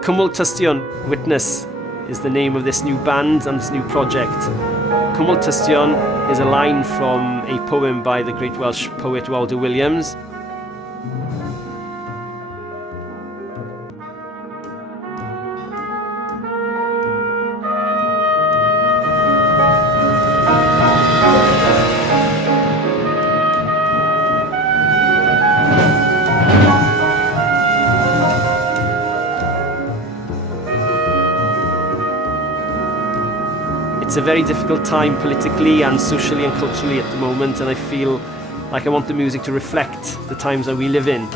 Cwmwl Tystion Witness is the name of this new band and this new project. Cwmwl Tystion is a line from a poem by the great Welsh poet Waldo Williams. It's a very difficult time politically and socially and culturally at the moment, and I feel like I want the music to reflect the times that we live in.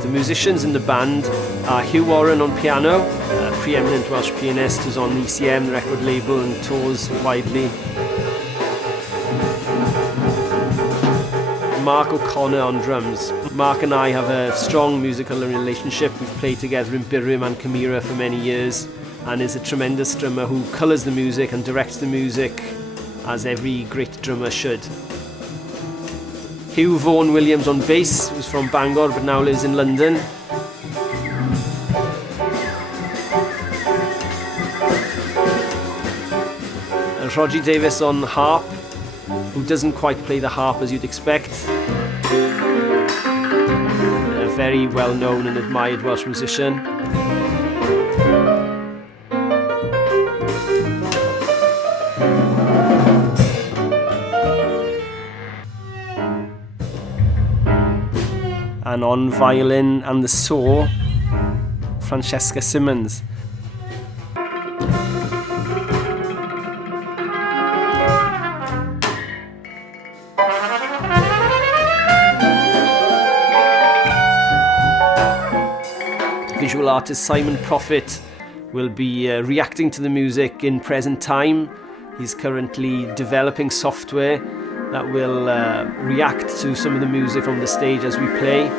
The musicians in the band are Huw Warren on piano, a preeminent Welsh pianist who's on ECM, the record label, and tours widely. Mark O'Connor on drums. Mark and I have a strong musical relationship. We've played together in Birrim and Cymru for many years, and is a tremendous drummer who colours the music and directs the music as every great drummer should. Huw V Williams on bass, who's from Bangor but now lives in London. And Rhodri Davies on harp, who doesn't quite play the harp as you'd expect. A very well-known and admired Welsh musician. And on violin and the saw, Francesca Simmons. Visual artist Simon Proffitt will be reacting to the music in present time. He's currently developing software that will react to some of the music from the stage as we play.